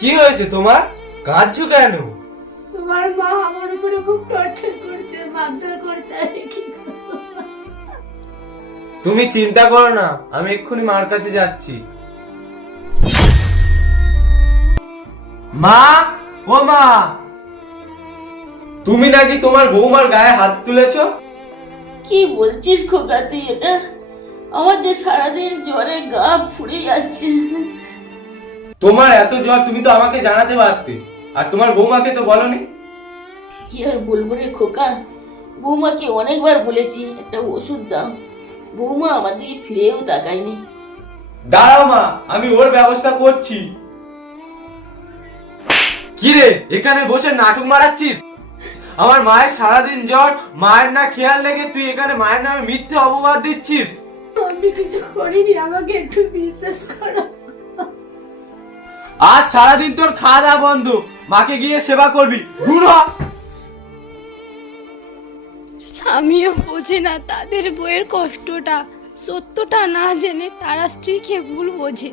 কি হয়েছে তোমার? কাঁদছো কেন? তোমার মা আমার উপরে খুব টর্চার করছে, মারধর করছে। আমি কি করবো? তুমি চিন্তা করো না, আমি এক্ষুনি মার কাছে যাচ্ছি। মা, ও মা, তুমি নাকি তোমার বৌমার গায়ে হাত তুলেছো? কি বলছিস খোকা তুই এটা? আমার যে সারাদিন জ্বরে গা ফুলে যাচ্ছে। তোমার এত জ্বর, তুমি তো আমাকে জানাতে পারতে, আর তোমার বৌমাকে তো বলনি। কি আর বলবো রে খোকা, বৌমাকে অনেকবার বলেছি একটা ওষুধ দাও, বৌমা আমার দিকে ফিরেও তাকায়নি। দাঁড়াও মা, আমি ওর ব্যবস্থা করছি। কি রে, এখানে বসে নাটক মারাচ্ছিস? আমার মায়ের সারাদিন জ্বর, মায়ের না খেয়াল রেখে তুই এখানে মায়ের নামে মিথ্যে অপবাদ দিচ্ছিস। আমি কিছু করিনি, আমাকে একটু বিশ্বাস করো। আজ সারাদিন তোর খাওয়া দাওয়া বন্ধ, মাকে গিয়ে সেবা করবি। দূর হ। স্বামীও বোঝে না তাদের বইয়ের কষ্টটা, সত্যটা না জেনে তারা স্ত্রীকে ভুল বোঝে।